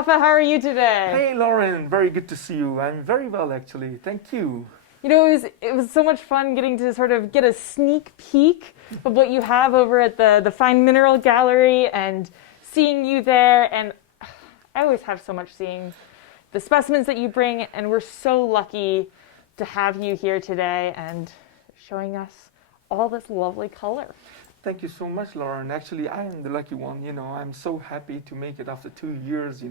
Mustafa, how are you today? Hey Lauren, very good to see you. I'm very well actually, thank you. You know, it was so much fun getting to sort of get a sneak peek of what you have over at the Fine Mineral Gallery and seeing you there. And I always have so much seeing the specimens that you bring, and we're so lucky to have you here today and showing us all this lovely color. Thank you so much, Lauren. Actually, I am the lucky one. I'm so happy to make it after 2 years,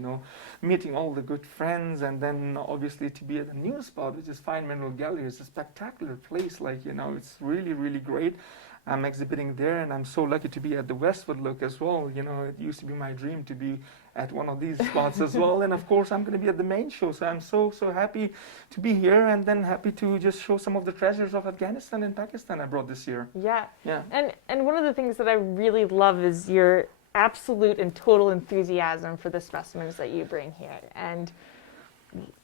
meeting all the good friends, and then obviously to be at the new spot, which is Fine Mineral Gallery. It's a spectacular place. It's really, really great. I'm exhibiting there, and I'm so lucky to be at the Westwood Look as well. It used to be my dream to be at one of these spots as well. And of course, I'm going to be at the main show. So I'm so happy to be here, and then happy to just show some of the treasures of Afghanistan and Pakistan I brought this year. Yeah. Yeah. And one of the things that I really love is your absolute and total enthusiasm for the specimens that you bring here. And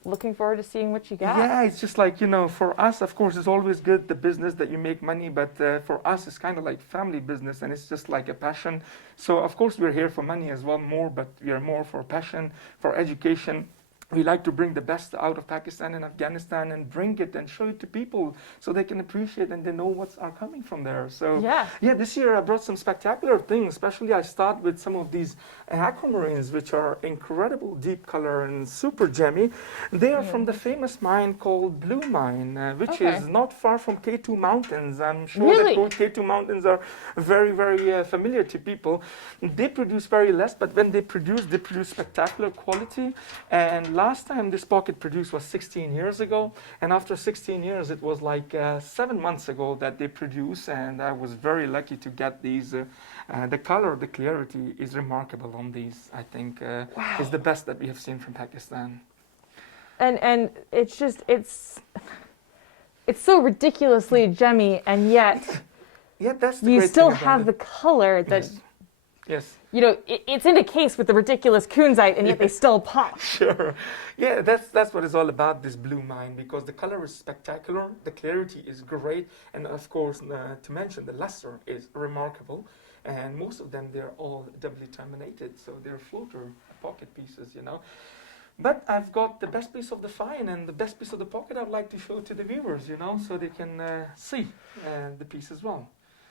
looking forward to seeing what you got. Yeah, it's just like, for us, of course, it's always good, the business that you make money, but for us, it's kind of like family business, and it's just like a passion. So, of course, we're here for money as well, but we are more for passion, for education. We like to bring the best out of Pakistan and Afghanistan and bring it and show it to people so they can appreciate and they know what's are coming from there. So yeah, this year I brought some spectacular things. Especially I start with some of these aquamarines, which are incredible deep color and super gemmy. They are from the famous mine called Blue Mine, which is not far from K2 Mountains. I'm sure that both K2 Mountains are very, very familiar to people. They produce very less, but when they produce spectacular quality. And last time this pocket produced was 16 years ago, and after 16 years it was like 7 months ago that they produced, and I was very lucky to get these. The color, the clarity is remarkable on these. I think is the best that we have seen from Pakistan. And it's just it's so ridiculously gemmy, and yet that's the you great still thing about have it. the color that. Yes. It's in a case with the ridiculous kunzite, and yet they still pop. Sure. Yeah, that's what it's all about, this Blue Mine, because the color is spectacular, the clarity is great, and of course, to mention, the luster is remarkable, and most of them, they're all doubly terminated, so they're floater pocket pieces, But I've got the best piece of the fine and the best piece of the pocket I'd like to show to the viewers, so they can see the piece as well.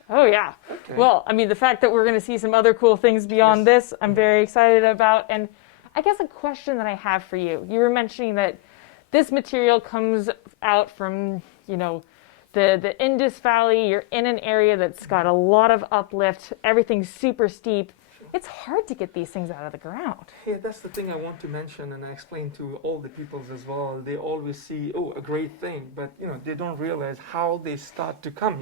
Oh, yeah. Okay. Well, I mean, the fact that we're going to see some other cool things beyond this, I'm very excited about. And I guess a question that I have for you, you were mentioning that this material comes out from, the Indus Valley. You're in an area that's got a lot of uplift. Everything's super steep. It's hard to get these things out of the ground. Yeah, that's the thing I want to mention, and I explain to all the peoples as well. They always see, a great thing, but they don't realize how they start to come.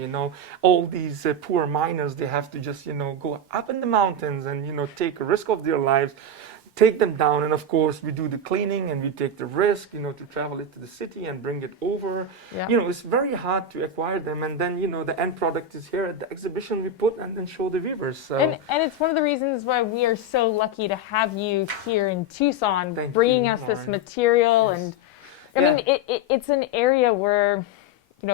All these poor miners, they have to just go up in the mountains and take a risk of their lives, take them down, and of course we do the cleaning and we take the risk, to travel it to the city and bring it over. Yeah. It's very hard to acquire them, and then the end product is here at the exhibition we put and then show the viewers. So. And it's one of the reasons why we are so lucky to have you here in Tucson, bringing us this material. And I mean, it's an area where,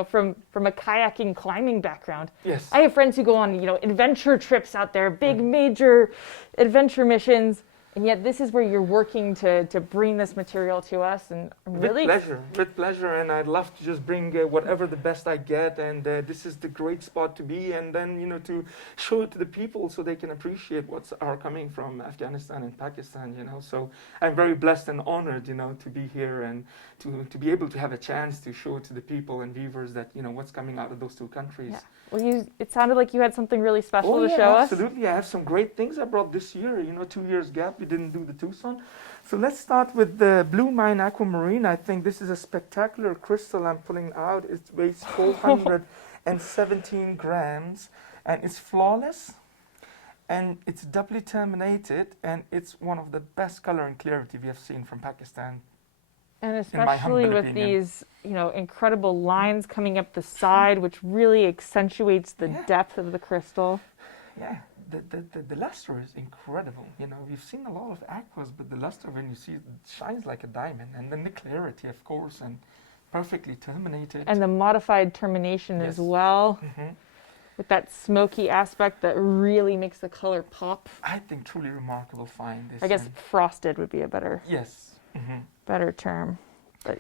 from a kayaking climbing background, I have friends who go on adventure trips out there, big major adventure missions. And yet this is where you're working to bring this material to us, and really with pleasure, and I'd love to just bring whatever the best I get, and this is the great spot to be, and then to show it to the people so they can appreciate what's are coming from Afghanistan and Pakistan. So I'm very blessed and honored to be here and to be able to have a chance to show it to the people and viewers that what's coming out of those two countries. Yeah. Well, it sounded like you had something really special to show us. Absolutely. I have some great things I brought this year. 2 years gap, we didn't do the Tucson. So let's start with the Blue Mine Aquamarine. I think this is a spectacular crystal I'm pulling out. It weighs 417 grams, and it's flawless, and it's doubly terminated, and it's one of the best color and clarity we have seen from Pakistan. And especially with these, incredible lines coming up the side, which really accentuates the depth of the crystal. Yeah, the luster is incredible. We've seen a lot of aquas, but the luster, when you see it, shines like a diamond. And then the clarity, of course, and perfectly terminated. And the modified termination as well. Mm-hmm. with that smoky aspect that really makes the color pop. I think truly remarkable find. This I guess frosted would be a better better term. But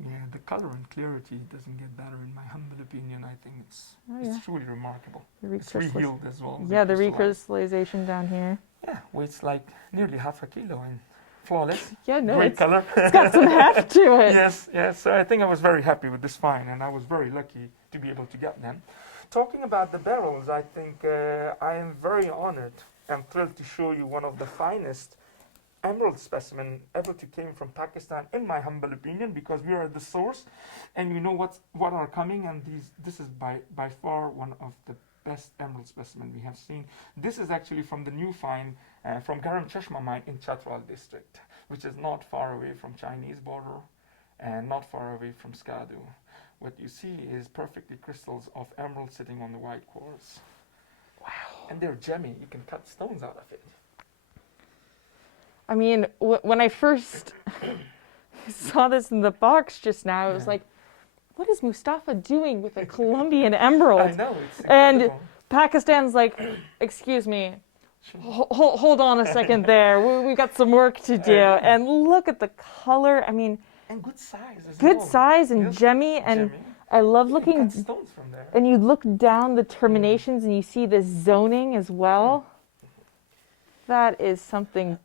yeah, the color and clarity doesn't get better in my humble opinion. I think it's truly remarkable. It's rehealed as well. Yeah, the recrystallization down here. Yeah, weighs like nearly half a kilo and flawless. Yeah, no, great color. It's got some heft to it. Yes. So I think I was very happy with this find, and I was very lucky to be able to get them. Talking about the barrels, I think I am very honored and thrilled to show you one of the finest emerald specimen ever to came from Pakistan, in my humble opinion, because we are the source, and we know what are coming, and this is by far one of the best emerald specimen we have seen. This is actually from the new find from Garam Chashma mine in Chatral district, which is not far away from Chinese border and not far away from Skadu. What you see is perfectly crystals of emerald sitting on the white quartz. Wow. And they're gemmy. You can cut stones out of it. I mean, when I first saw this in the box just now, I was like, what is Mustafa doing with a Colombian emerald? I know, it's incredible. And Pakistan's like, excuse me, hold on a second there. We got some work to do. And look at the color. I mean, and good size as good well. Size and gemmy. And I love looking. Cut stones from there. And you look down the terminations and you see the zoning as well. That is something.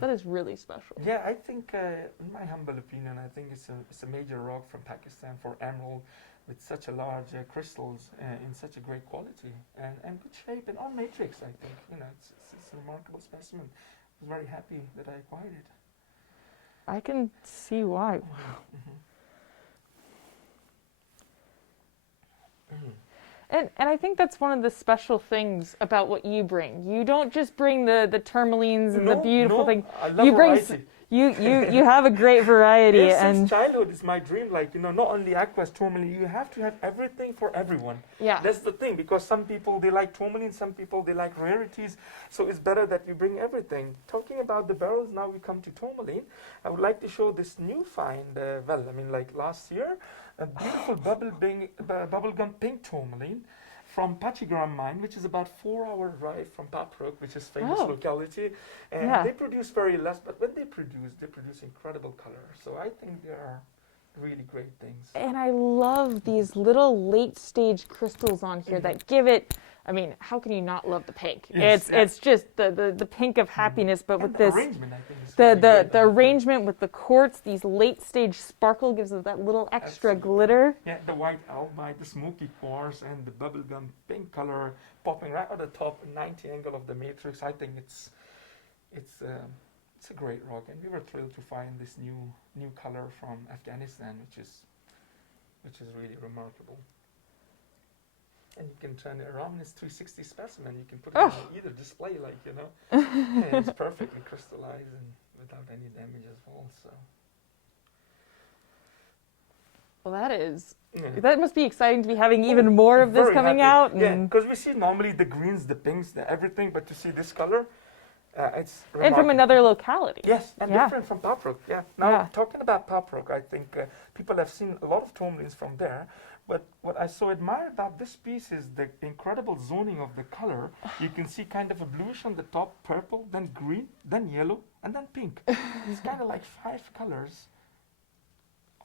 That is really special. Yeah, I think, in my humble opinion, I think it's a major rock from Pakistan for emerald, with such a large crystals in such a great quality and good shape and all matrix. I think it's a remarkable specimen. I was very happy that I acquired it. I can see why. Wow. And I think that's one of the special things about what you bring. You don't just bring the tourmalines and the beautiful thing. I love variety. You have a great variety. Yes, and since childhood is my dream. Like, not only aquas, tourmaline, you have to have everything for everyone. Yeah. That's the thing, because some people, they like tourmaline, some people, they like rarities. So it's better that you bring everything. Talking about the barrels, now we come to tourmaline. I would like to show this new find, like last year, a beautiful bubblegum pink tourmaline from Pachigram mine, which is about 4-hour drive from Paprok, which is famous locality. And they produce very less, but when they produce incredible color. So I think they are really great things. And I love these little late stage crystals on here that give it. I mean, how can you not love the pink? Yes, it's just the pink of happiness, but with this arrangement, I think, is the arrangement with the quartz, these late stage sparkle gives it that little extra glitter. Yeah, the white albite, the smoky quartz, and the bubblegum pink color popping right at the top, 90 angle of the matrix. I think it's a great rock, and we were thrilled to find this new color from Afghanistan, which is really remarkable. And you can turn it around. It's 360 specimen. You can put it on either display, and it's perfectly crystallized and without any damage as well. So. Well, that must be exciting to be having even more of this coming out. Yeah, because we see normally the greens, the pinks, everything, but to see this color, it's remarkable. And from another locality. Yes, and different from Paprok. Yeah. Now, talking about Paprok, I think people have seen a lot of tourmalines from there. But what I so admire about this piece is the incredible zoning of the color. You can see kind of a bluish on the top, purple, then green, then yellow, and then pink. It's kind of like 5 colors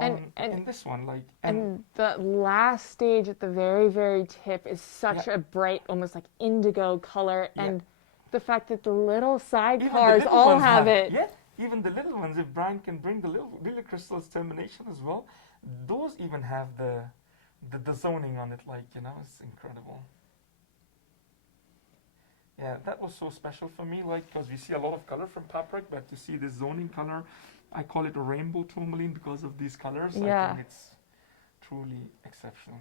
in this one. And the last stage at the very, very tip is such a bright, almost like indigo color. And the fact that the little sidecars all have it. Yeah, even the little ones, if Brian can bring the little crystals termination as well, those even have the zoning on it, it's incredible. Yeah, that was so special for me, because we see a lot of color from Paprok, but to see the zoning color, I call it a rainbow tourmaline because of these colors. I think it's truly exceptional.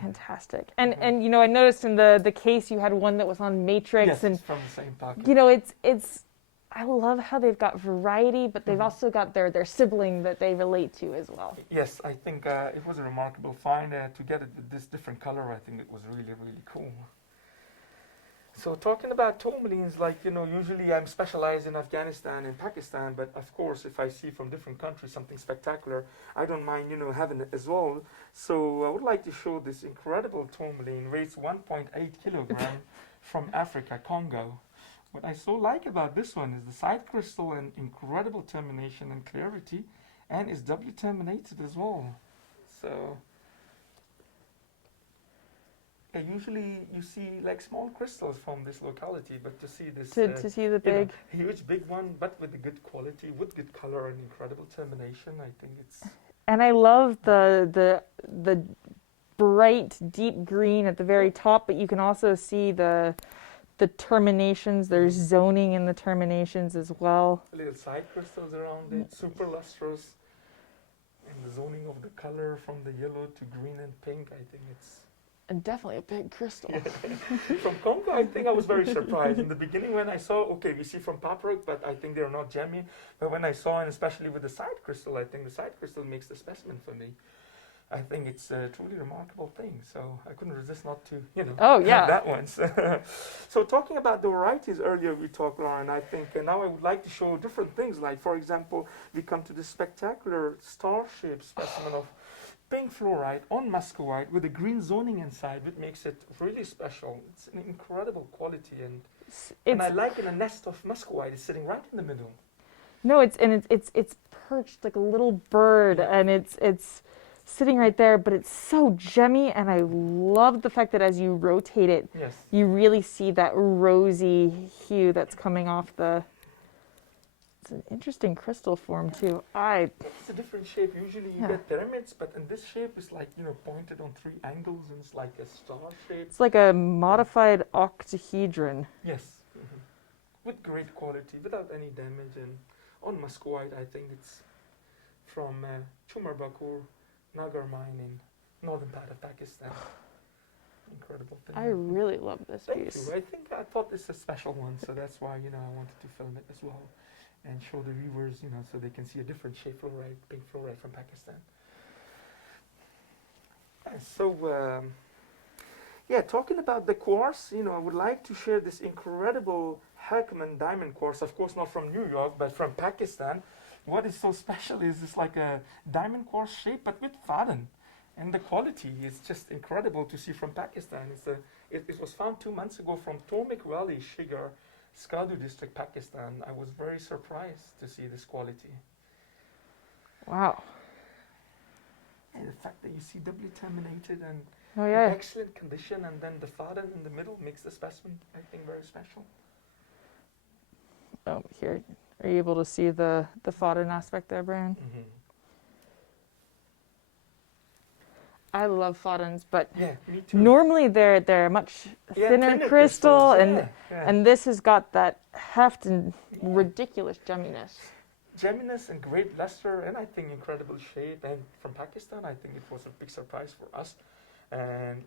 Fantastic. And I noticed in the case you had one that was on matrix. Yes, and it's from the same pocket. It's I love how they've got variety, but they've also got their sibling that they relate to as well. Yes, I think it was a remarkable find. To get it with this different color, I think it was really, really cool. So talking about tourmalines, like, usually I'm specialized in Afghanistan and Pakistan, but of course, if I see from different countries something spectacular, I don't mind, having it as well. So I would like to show this incredible tourmaline, weighs 1.8 kilogram from Africa, Congo. What I so like about this one is the side crystal and incredible termination and clarity, and is double terminated as well. So yeah, usually you see like small crystals from this locality, but to see this To see the big, huge big one, but with a good quality, with good color and incredible termination, I think it's. and I love the bright deep green at the very top, but you can also see the terminations. There's zoning in the terminations as well. Little side crystals around it, super lustrous, and the zoning of the color from the yellow to green and pink. I think it's. And definitely a big crystal. From Congo, I think I was very surprised. In the beginning when I saw, okay, we see from Paprok, but I think they're not gemmy. But when I saw, and especially with the side crystal, I think the side crystal makes the specimen for me. I think it's a truly remarkable thing. So I couldn't resist not to, have that one. So talking about the varieties earlier we talked, Lauren, I think now I would like to show different things. Like, for example, we come to this spectacular star-shaped specimen of pink fluorite on muscovite with a green zoning inside, which makes it really special. It's an incredible quality, and I like in a nest of muscovite. It's sitting right in the middle. No, it's perched like a little bird, and it's sitting right there, but it's so gemmy, and I love the fact that as you rotate it, you really see that rosy hue that's coming off the. It's an interesting crystal form too. It's a different shape. Usually you get pyramids, but in this shape it's like, pointed on 3 angles, and it's like a star shape. It's like a modified octahedron. Yes. With great quality, without any damage. And on muscovite, I think it's from Chumarbakur Nagar mine in northern part of Pakistan. Incredible thing. I really love this piece. Thank you. I thought this is a special one, so that's why, I wanted to film it as well. And show the viewers, so they can see a different shape fluorite, pink fluorite from Pakistan. So, talking about the quartz, I would like to share this incredible Hackman diamond quartz. Of course, not from New York, but from Pakistan. What is so special is it's like a diamond quartz shape, but with faden. And the quality is just incredible to see from Pakistan. It was found 2 months ago from Tomik Valley, Shigar, Skadu district, Pakistan. I was very surprised to see this quality. Wow. And the fact that you see doubly terminated and in excellent condition, and then the faden in the middle makes the specimen, I think, very special. Oh, here. Are you able to see the faden aspect there, Brian? Mm-hmm. I love fadens, but me too. normally they're much thinner crystal, and this has got that heft and ridiculous gemminess. Gemminess and great luster, and I think incredible shape. And from Pakistan, I think it was a big surprise for us. And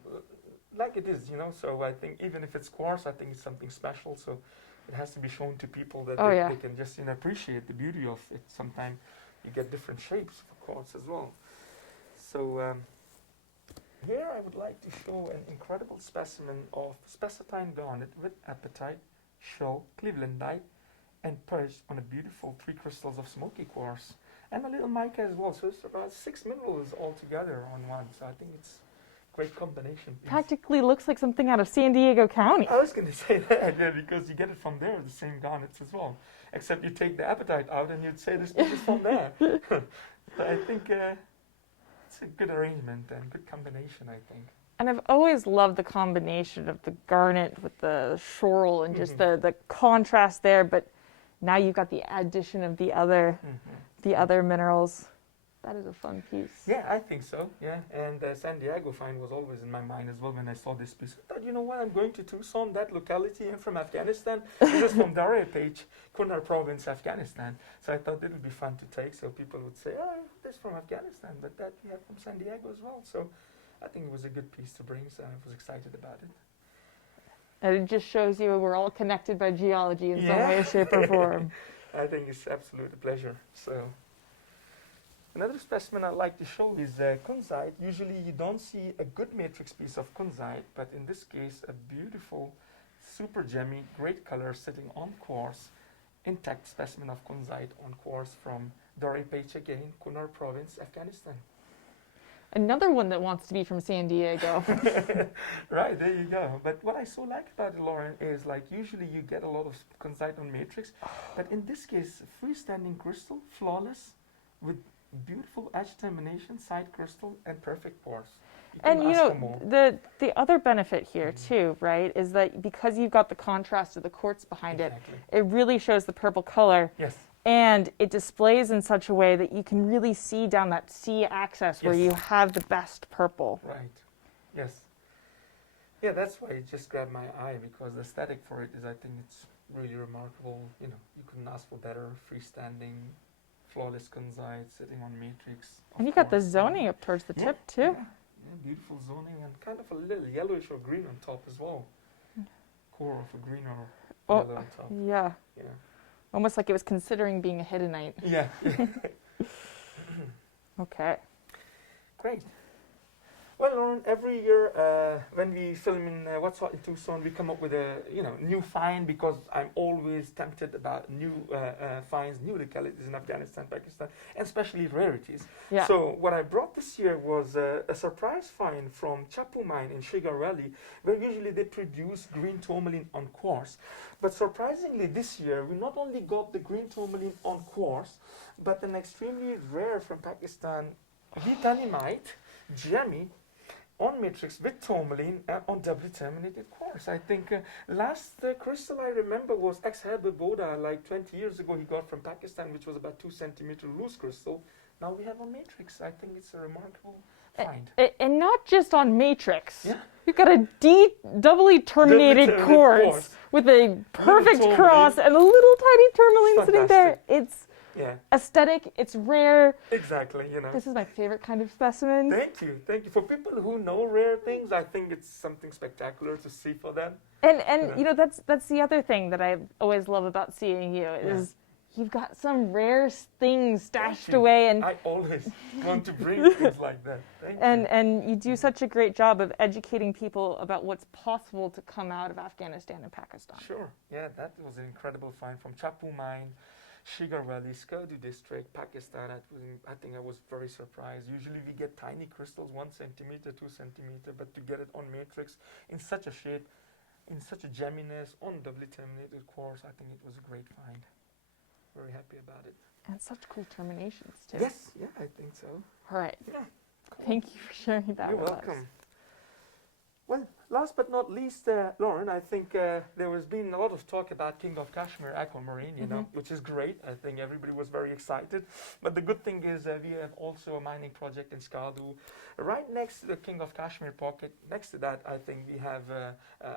like it is, so I think even if it's quartz, I think it's something special. So it has to be shown to people that they can just appreciate the beauty of it. Sometimes you get different shapes for quartz as well. So here I would like to show an incredible specimen of spessartine garnet with apatite, shell, clevelandite, and perched on a beautiful 3 crystals of smoky quartz, and a little mica as well. So it's about 6 minerals all together on one. So I think it's a great combination. Practically looks like something out of San Diego County. I was going to say that, because you get it from there, the same garnets as well. Except you take the apatite out and you'd say this is from there. But I think it's a good arrangement and good combination, I think. And I've always loved the combination of the garnet with the schorl and just the contrast there, but now you've got the addition of the other minerals. That is a fun piece. Yeah, I think so. Yeah, and San Diego find was always in my mind as well when I saw this piece. I thought, you know what, I'm going to Tucson, that locality. I'm from Afghanistan. This is from Darya Page, Kunar province, Afghanistan. So I thought it would be fun to take, so people would say, oh, this is from Afghanistan, but that we have from San Diego as well. So I think it was a good piece to bring, so I was excited about it. And it just shows you we're all connected by geology in some way, shape, or form. I think it's absolute a pleasure. So another specimen I'd like to show is kunzite. Usually you don't see a good matrix piece of kunzite, but in this case a beautiful super gemmy, great color, sitting on quartz, intact specimen of kunzite on quartz from Dore Peche again, Kunar province, Afghanistan. Another one that wants to be from San Diego. Right, there you go. But what I so like about it, Lauren, is like usually you get a lot of kunzite on matrix, but in this case, freestanding crystal, flawless, with beautiful edge termination, side crystal, and perfect pores. And you know, the other benefit here too, right, is that because you've got the contrast of the quartz behind it, it really shows the purple color. Yes. And it displays in such a way that you can really see down that C axis where you have the best purple. Right. Yes. Yeah, that's why it just grabbed my eye, because the aesthetic for it is, I think it's really remarkable. You know, you couldn't ask for better. Freestanding, flawless kunzite, sitting on matrix. And you got the zoning up towards the tip too. Yeah, beautiful zoning and kind of a little yellowish or green on top as well. Core of a green or yellow on top. Yeah. Yeah. Almost like it was considering being a hiddenite. Yeah. Okay. Great. Well, Lauren, every year when we film in What's Hot in Tucson, we come up with a new find, because I'm always tempted about new finds, new localities in Afghanistan, Pakistan, and especially rarities. Yeah. So what I brought this year was a surprise find from Chapu Mine in Shigar Valley, where usually they produce green tourmaline on quartz. But surprisingly, this year we not only got the green tourmaline on quartz, but an extremely rare from Pakistan, vitanimite, gemmy, on matrix with tourmaline and on doubly terminated quartz. I think last crystal I remember was ex-Herbert Boda, like 20 years ago he got from Pakistan, which was about 2 centimeter loose crystal. Now we have on matrix. I think it's a remarkable find. And not just on matrix. Yeah. You've got a deep, doubly terminated quartz with a perfect cross and a little tiny tourmaline sitting there. It's aesthetic, it's rare. Exactly, This is my favorite kind of specimen. Thank you. For people who know rare things, I think it's something spectacular to see for them. And that's the other thing that I always love about seeing you is you've got some rare things stashed away, and I always want to bring things like that. Thank you. And you do such a great job of educating people about what's possible to come out of Afghanistan and Pakistan. Sure. Yeah, that was an incredible find from Chapu Mine, Shigar Valley, Skardu district, Pakistan. I think I was very surprised. Usually we get tiny crystals, 1 centimeter, 2 centimeter, but to get it on matrix in such a shape, in such a gemminess, on doubly terminated quartz, I think it was a great find. Very happy about it. And such cool terminations too. Yes, yeah, I think so. All right. Yeah. Cool. Thank you for sharing that You're with welcome. us. Well, last but not least, Lauren, I think there has been a lot of talk about King of Kashmir aquamarine, which is great. I think everybody was very excited. But the good thing is we have also a mining project in Skardu, right next to the King of Kashmir pocket. Next to that, I think we have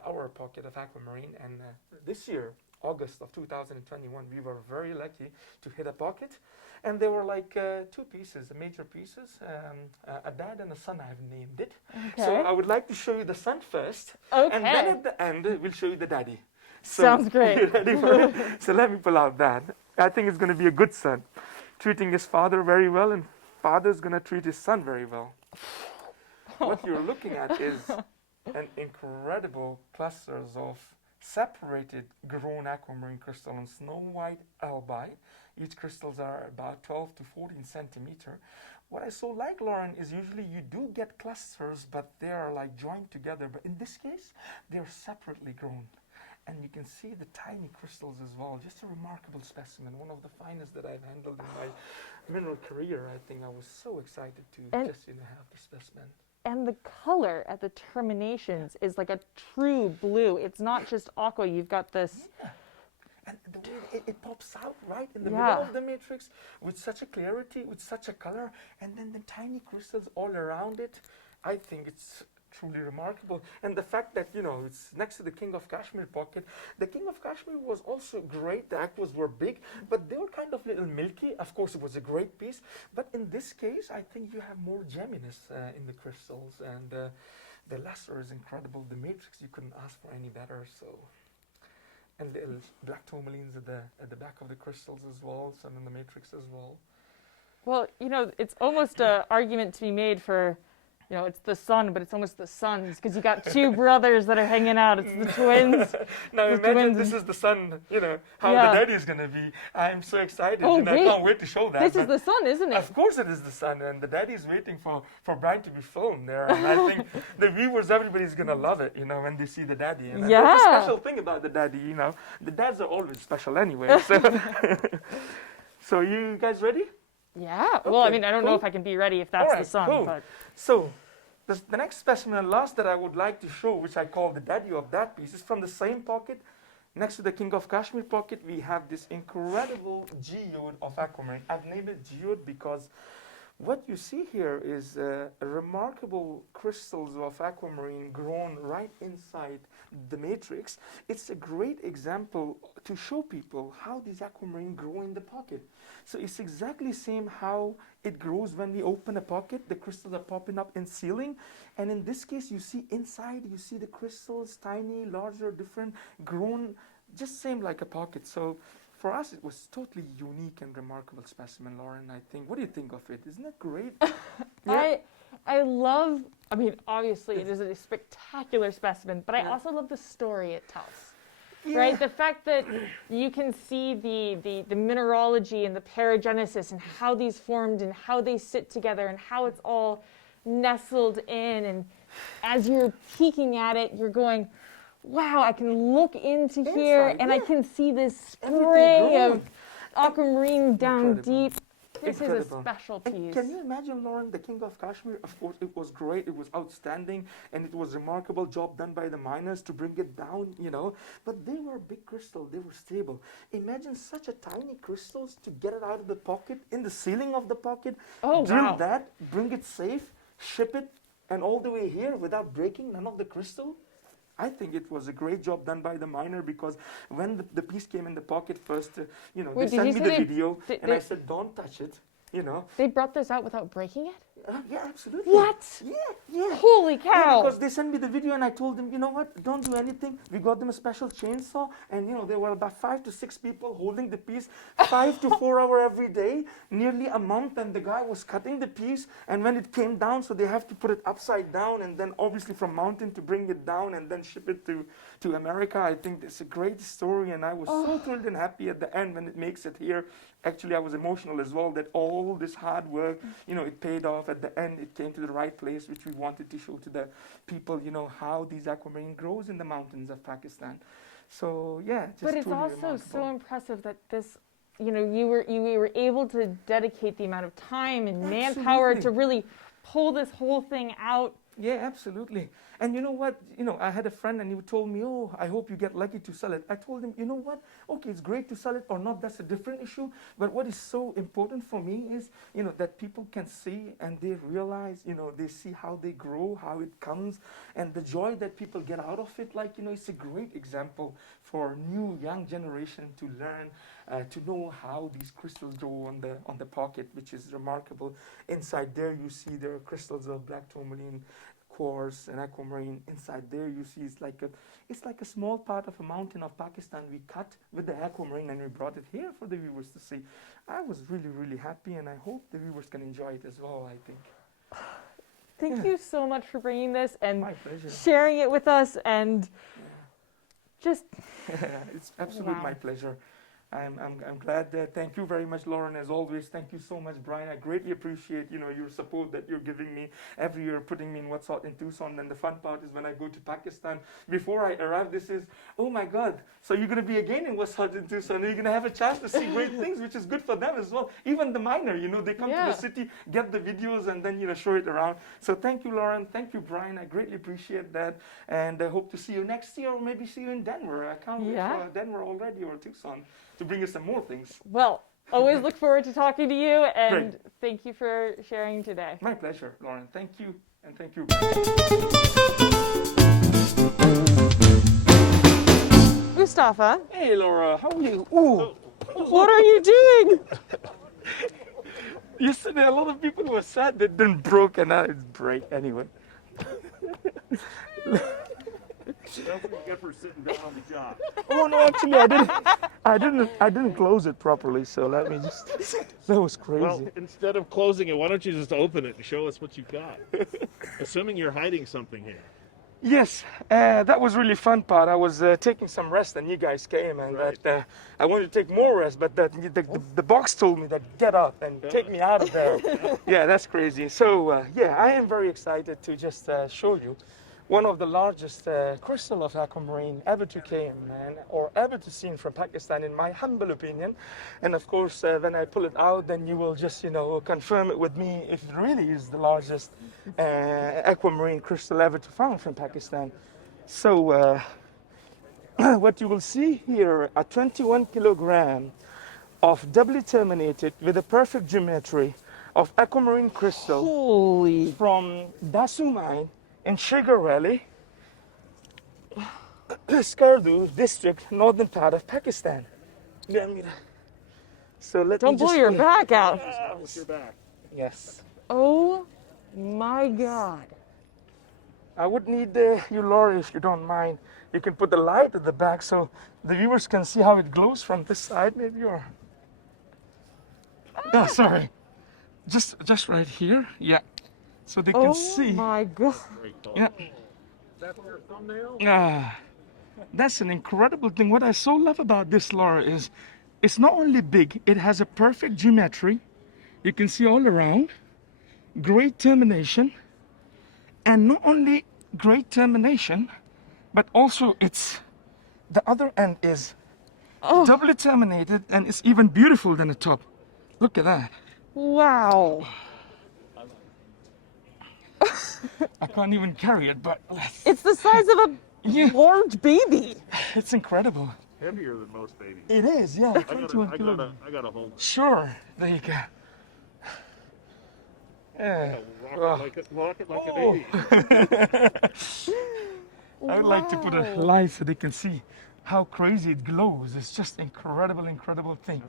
our pocket of aquamarine. And this year, August of 2021, we were very lucky to hit a pocket. And there were like 2 pieces, major pieces, a dad and a son. I've named it. Okay. So I would like to show you the son first, Okay. and then at the end we'll show you the daddy. So Sounds great. You ready for it? So let me pull out that. I think it's going to be a good son, treating his father very well, and father's going to treat his son very well. What you're looking at is an incredible clusters of separated grown aquamarine crystal on snow white albite. Each crystals are about 12 to 14 centimeter. What I so like, Lauren, is usually you do get clusters, but they are like joined together. But in this case, they're separately grown. And you can see the tiny crystals as well. Just a remarkable specimen, one of the finest that I've handled in my mineral career. I think I was so excited to have the specimen. And the color at the terminations is like a true blue. It's not just aqua. You've got this. Yeah. And the way it pops out right in the middle of the matrix with such a clarity, with such a color, and then the tiny crystals all around it. I think it's truly remarkable. And the fact that, it's next to the King of Kashmir pocket. The King of Kashmir was also great. The aquas were big, but they were kind of little milky. Of course, it was a great piece. But in this case, I think you have more gemminess in the crystals. And the luster is incredible. The matrix, you couldn't ask for any better. So. And little black tourmalines at the back of the crystals as well, some in the matrix as well. Well, it's almost an argument to be made for you know, it's the son, but it's almost the sons, because you got two brothers that are hanging out. It's the twins. Now The imagine twins. this is the son, you know, how Yeah. the daddy is going to be. I'm so excited. Oh, you know, I wait. can't wait to show that. This is but the son, isn't it? Of course it is the son, and the daddy is waiting for Brian to be filmed there. And I think the viewers, everybody's going to love it, you know, when they see the daddy. And Yeah. There's a special thing about the daddy, you know. The dads are always special anyway. So, so you guys ready? Yeah. Well, I Okay, mean, I don't know cool. if I can be ready if that's All right, the son. cool. But So the next specimen, last that I would like to show, which I call the daddy of that piece, is from the same pocket. Next to the King of Kashmir pocket, we have this incredible geode of aquamarine. I've named it geode because what you see here is remarkable crystals of aquamarine grown right inside the matrix. It's a great example to show people how these aquamarine grow in the pocket. So it's exactly same how it grows when we open a pocket. The crystals are popping up in ceiling. And in this case, you see inside, you see the crystals, tiny, larger, different, grown, just same like a pocket. So for us, it was totally unique and remarkable specimen, Lauren, I think. What do you think of it? Isn't it great? I love, I mean, obviously it is a spectacular specimen, but I also love the story it tells. Right? The fact that you can see the mineralogy and the paragenesis and how these formed and how they sit together and how it's all nestled in. And as you're peeking at it, you're going, wow, I can look into here and I can see this spray of aquamarine down deep. This is a special piece. And can you imagine, Lauren, the King of Kashmir? Of course, it was great, it was outstanding, and it was a remarkable job done by the miners to bring it down, you know. But they were big crystal, they were stable. Imagine such a tiny crystals to get it out of the pocket, in the ceiling of the pocket, drill that, bring it safe, ship it, and all the way here without breaking none of the crystal. I think it was a great job done by the miner, because when the piece came in the pocket first, you know, Wait, they sent me the video, and I they- said, don't touch it, you know. They brought this out without breaking it? Yeah, absolutely. What? Yeah. Holy Yeah, cow! because they sent me the video and I told them, you know what, don't do anything. We got them a special chainsaw, and you know, there were about 5 to 6 people holding the piece 5 to 4 hours every day, nearly a month, and the guy was cutting the piece, and when it came down, so they have to put it upside down, and then obviously from mountain to bring it down and then ship it to America. I think it's a great story, and I was so thrilled and happy at the end when it makes it here. Actually, I was emotional as well that all this hard work, you know, it paid off. At the end, it came to the right place, which we wanted to show to the people, you know, how these aquamarine grows in the mountains of Pakistan. So, yeah, just But it's truly also remarkable. so impressive that this, you know, you were able to dedicate the amount of time and manpower to really pull this whole thing out. Yeah, absolutely. And you know what? You know, I had a friend and he told me, oh, I hope you get lucky to sell it. I told him, you know what? Okay, it's great to sell it or not. That's a different issue. But what is so important for me is, you know, that people can see and they realize, you know, they see how they grow, how it comes, and the joy that people get out of it. Like, you know, it's a great example for new, young generation to learn, to know how these crystals grow on the pocket, which is remarkable. Inside there, you see there are crystals of black tourmaline, quartz, and aquamarine. Inside there, you see it's like a small part of a mountain of Pakistan we cut with the aquamarine, and we brought it here for the viewers to see. I was really, really happy, and I hope the viewers can enjoy it as well, I think. Thank you so much for bringing this and My pleasure. sharing it with us, and just It's absolutely my pleasure. I'm glad. Thank you very much, Lauren, as always. Thank you so much, Brian. I greatly appreciate, you know, your support that you're giving me every year, putting me in What's Hot in Tucson. And the fun part is when I go to Pakistan, before I arrive, this is, oh my God, so you're going to be again in What's Hot in Tucson, and you're going to have a chance to see great things, which is good for them as well. Even the miner, you know, they come to the city, get the videos, and then, you know, show it around. So thank you, Lauren. Thank you, Brian. I greatly appreciate that. And I hope to see you next year, or maybe see you in Denver. I can't wait for Denver already, or Tucson, to bring us some more things. Well, always look forward to talking to you, and thank you for sharing today. My pleasure, Lauren. Thank you, and thank you. Mustafa, Hey, Laura, how are you? Ooh. what are you doing? Yesterday, a lot of people were sad they didn't broke, and now it's break anyway. That's what you get for sitting down on the job. Oh no, actually I didn't close it properly. So let me just. That was crazy. Well, instead of closing it, why don't you just open it and show us what you've got? Assuming you're hiding something here. Yes, that was really fun part. I was taking some rest and you guys came and Right. that I wanted to take more rest, but the box told me that get up and take me out of there. Yeah, that's crazy. So yeah, I am very excited to just show you one of the largest crystal of aquamarine ever to came or ever to seen from Pakistan, in my humble opinion. And of course, when I pull it out, then you will just confirm it with me if it really is the largest aquamarine crystal ever to found from Pakistan. So what you will see here, a 21 kilogram of doubly terminated with a perfect geometry of aquamarine crystal Holy. from Dasu mine in Sugar Valley, Skardu district, northern part of Pakistan. So let Don't me blow just your back out. With your back. Yes. Oh my God. I would need you, Laura, if you don't mind. You can put the light at the back so the viewers can see how it glows from this side, maybe, or. Oh, sorry. Just right here. Yeah. So they can Oh see. my God. Great call. Yeah. That's your thumbnail? That's an incredible thing. What I so love about this, Laura, is it's not only big, it has a perfect geometry. You can see all around. Great termination. And not only great termination, but also the other end is doubly terminated and it's even beautiful than the top. Look at that. Wow. I can't even carry it, but It's the size of a yeah, large baby. it's incredible. Heavier than most babies. It is, yeah. 21 kilograms. I gotta hold it. Sure, there you go. Yeah. Rock it like a Oh. baby. I would like to put a light so they can see how crazy it glows. It's just incredible, incredible thing.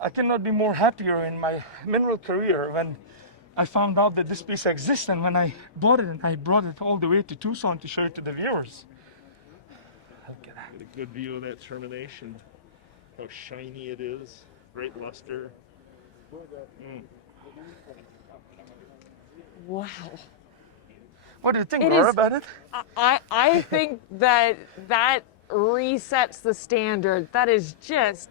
I cannot be more happier in my mineral career when I found out that this piece exists, and when I bought it and I brought it all the way to Tucson to show it to the viewers. Look at that. Get a good view of that termination. How shiny it is. Great luster. Wow. What do you think, It Laura, is- about it? I think that resets the standard. That is just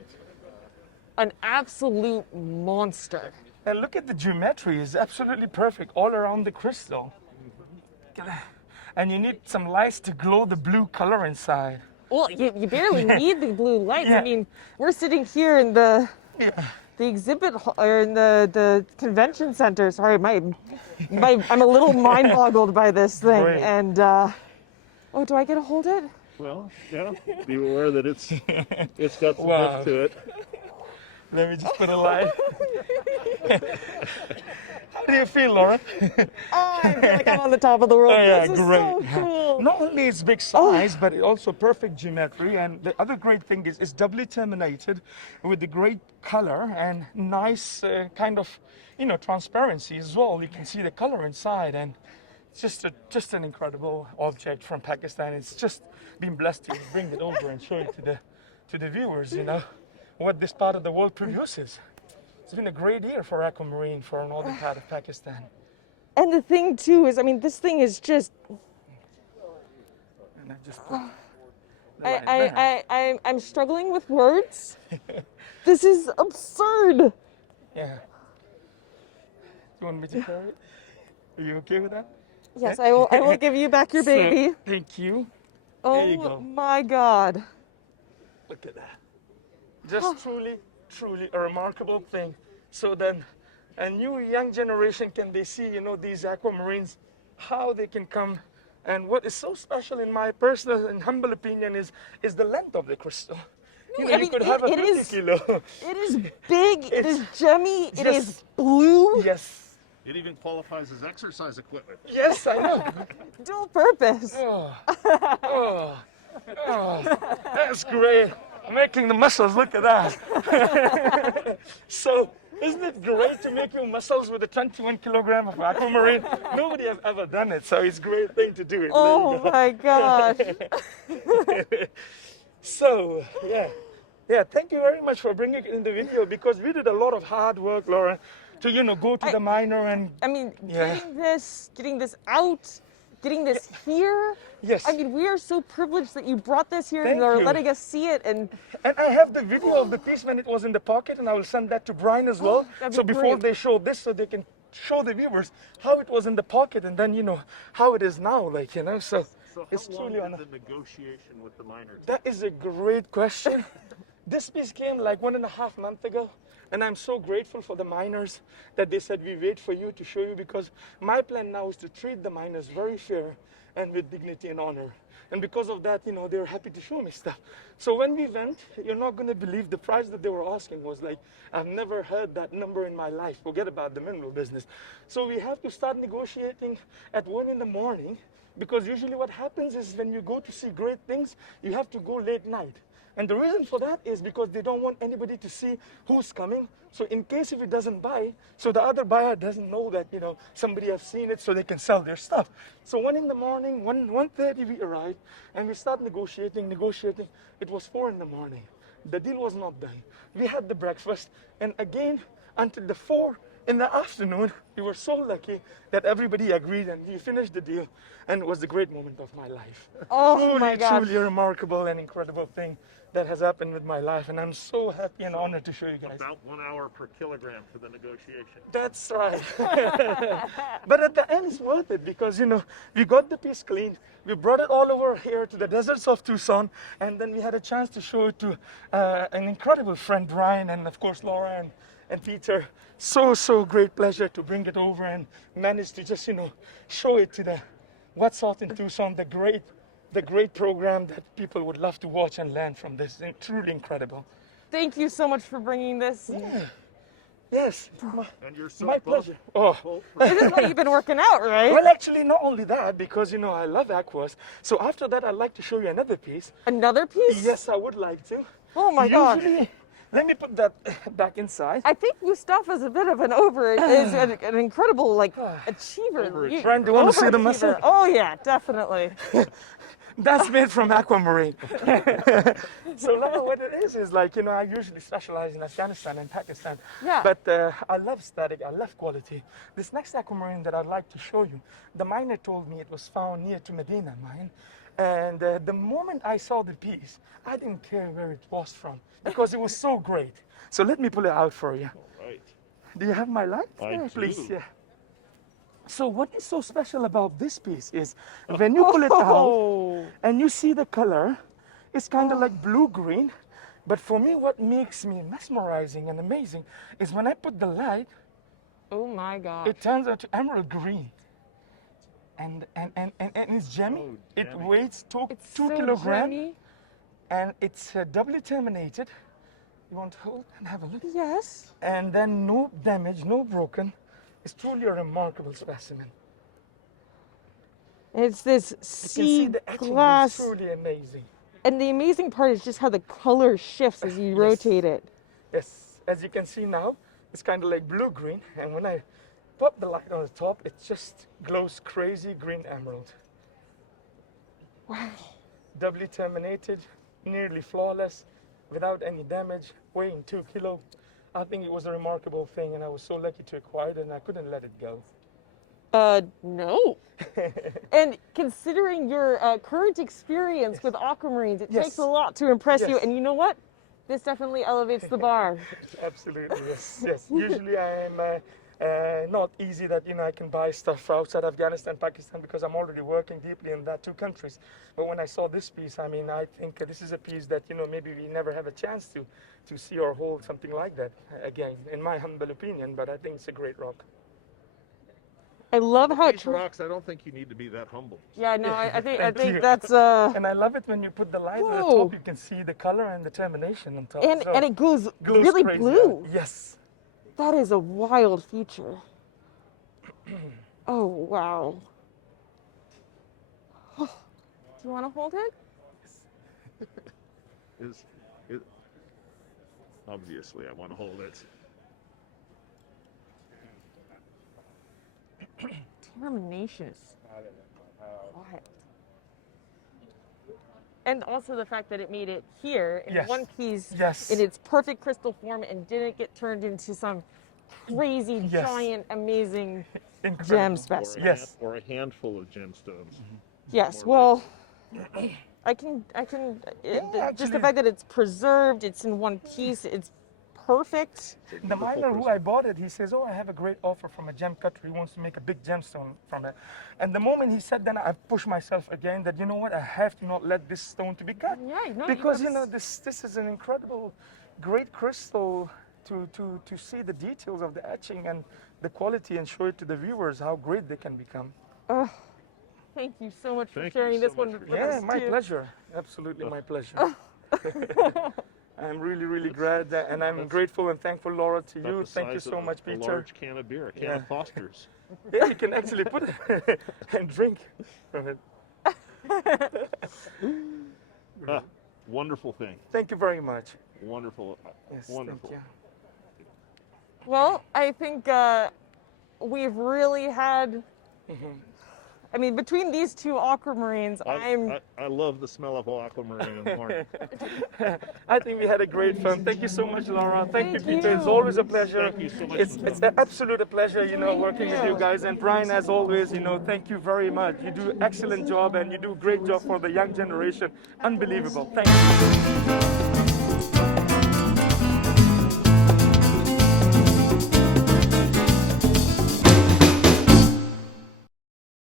an absolute monster. And look at the geometry, it's absolutely perfect all around the crystal. Look at that. And you need some lights to glow the blue color inside. Well, you barely need the blue lights. Yeah. I mean, we're sitting here in the exhibit or in the convention center. Sorry, I'm a little mind boggled by this thing. Great. And do I get to hold it? Well, yeah. Be aware that it's got some Wow. depth to it. Let me just put a light. How do you feel, Laura? Oh, I feel like I'm on the top of the world. Oh, yeah, This is great. so cool. Not only its big size, but it also perfect geometry. And the other great thing is it's doubly terminated with the great color and nice kind of, transparency as well. You can see the color inside, and it's just an incredible object from Pakistan. It's just been blessed to bring it over and show it to the viewers. What this part of the world produces. It's been a great year for aquamarine for the northern part of Pakistan. And the thing too is, I mean, this thing is just. And I just put the light there. I'm struggling with words. This is absurd. Yeah. You want me to carry it? Are you okay with that? Yes, I will give you back your So, baby. thank you. Oh you go. my God. Look at that. Just truly a remarkable thing. So then a new young generation can they see, these aquamarines, how they can come. And what is so special in my personal and humble opinion is the length of the crystal. I You mean, could have a it 50 is- kilo. It is big, it is gemmy, it Yes. is blue, Yes. It even qualifies as exercise equipment. Yes, I know. dual purpose. Oh, that's great. Making the muscles, look at that. So Isn't it great to make your muscles with a 21 kilogram of aquamarine? Nobody has ever done it, so it's a great thing to do it. Oh my gosh. So, yeah, thank you very much for bringing it in the video, because we did a lot of hard work, Laura, to, go to the miner and... I mean, Yeah. getting this out, getting this here. Yes. I mean, we are so privileged that you brought this here Thank and are you. letting us see it. And I have the video of the piece when it was in the pocket, and I will send that to Brian as well. That'd be So before great. they show this, so they can show the viewers how it was in the pocket, and then, how it is now, so So it's how long truly did the negotiation with the miners? That is a great question. This piece came like 1.5 months ago, and I'm so grateful for the miners that they said we wait for you to show you, because my plan now is to treat the miners very fair and with dignity and honor. And because of that, they were happy to show me stuff. So when we went, you're not going to believe the price that they were asking was like, I've never heard that number in my life. Forget about the mineral business. So we have to start negotiating at 1 in the morning, because usually what happens is when you go to see great things, you have to go late night. And the reason for that is because they don't want anybody to see who's coming. So in case if it doesn't buy, so the other buyer doesn't know that, somebody has seen it, so they can sell their stuff. So 1 in the morning, 1:30 we arrived, and we start negotiating. It was 4 in the morning. The deal was not done. We had the breakfast, and again, until the 4 in the afternoon, we were so lucky that everybody agreed, and we finished the deal, and it was a great moment of my life. Oh my gosh. Truly a remarkable and incredible thing that has happened with my life, and I'm so happy and honored to show you guys. About 1 hour per kilogram for the negotiation. That's right. But at the end, it's worth it, because, we got the piece cleaned. We brought it all over here to the deserts of Tucson, and then we had a chance to show it to an incredible friend, Brian, and of course, Laura and Peter. So great pleasure to bring it over and manage to just, show it to the What's Hot in Tucson, the great program that people would love to watch and learn from this. Truly incredible. thank you so much for bringing this. Yes. And you're so My both- pleasure. Oh. both This is why you've been working out, right? Well, actually, not only that, because, I love aquas. So after that, I'd like to show you another piece. Another piece? Yes, I would like to. Oh my gosh. Usually, let me put that back inside. I think Mustafa's a bit of an is an incredible achiever. Brian, do you want to see the muscle? Overachiever. Oh yeah, definitely. That's made from aquamarine. So now what it is like, I usually specialize in Afghanistan and Pakistan. Yeah. But I love static, I love quality. This next aquamarine that I'd like to show you, the miner told me it was found near to Medina mine. And the moment I saw the piece, I didn't care where it was from, because it was so great. So let me pull it out for you. All right. Do you have my light? I Please, do. yeah. So what is so special about this piece is when you pull it out Oh. and you see the color, it's kind of like blue-green. But for me, what makes me mesmerizing and amazing is when I put the light, Oh my god. it turns out to emerald green. And it's gemmy. Oh, It gemmy. weighs two It's two so kilograms, gemmy. and it's doubly terminated. You want to hold and have a look? Yes. And then no damage, no broken. It's truly a remarkable specimen. It's this You can see sea the etching glass. is truly amazing. And the amazing part is just how the color shifts as you Yes. rotate it. Yes, as you can see now, it's kind of like blue-green, and when I pop the light on the top, it just glows crazy green emerald. Wow. Doubly terminated, nearly flawless, without any damage, weighing 2 kilo. I think it was a remarkable thing, and I was so lucky to acquire it, and I couldn't let it go. No. And considering your current experience with aquamarines, it Yes. takes a lot to impress you. Yes. And you know what? This definitely elevates the bar. Absolutely, yes, yes. Usually I am not easy that, I can buy stuff outside Afghanistan, Pakistan, because I'm already working deeply in that two countries. But when I saw this piece, I think this is a piece that, maybe we never have a chance to see or hold something like that again, in my humble opinion, but I think it's a great rock. I love how it. These rocks, I don't think you need to be that humble. Yeah, no, I think Thank you. that's And I love it when you put the light on the Whoa. top, you can see the color and the termination on top. and So, it goes glows really crazy. blue. Yes. That is a wild feature. Oh wow. Do you want to hold it? Is obviously I want to hold it. carbonaceous. Wild. And also the fact that it made it here in Yes. one piece Yes. in its perfect crystal form and didn't get turned into some crazy, Yes. giant, amazing Incredible. gem specimen. Yes. Or a handful of gemstones. Yes, More well, I can, just the actually- fact that it's preserved, it's in one piece, it's perfect. The miner who I bought it, he says, "Oh, I have a great offer from a gem cutter. He wants to make a big gemstone from it." And the moment he said that, I pushed myself again that, you know what, I have to not let this stone to be cut. Yeah, no, Because, you you know, this is an incredible, great crystal to see the details of the etching and the quality and show it to the viewers how great they can become. Thank you so much for Thank you sharing so this one much with for us. Yeah, my too. pleasure. Absolutely my pleasure. I'm really glad and I'm grateful and thankful, Laura, to About you. the Thank you size so of much, a Peter. large can of beer, a can of Foster's. Yeah, you can actually put it and drink from it. Wonderful thing. Thank you very much. Wonderful. Yes, Wonderful. thank Well, I think we've really had. I mean, between these two aquamarines, I love the smell of aquamarine in the morning. you. I think we had a great fun. Thank you so much, Laura. Thank you, Thank Peter. It's you. always a pleasure. Thank you so much It's for it's an absolute pleasure, you know, working with you guys. And Brian, as always, you know, thank you very much. You do excellent job and you do a great job for the young generation. Unbelievable. Thank you.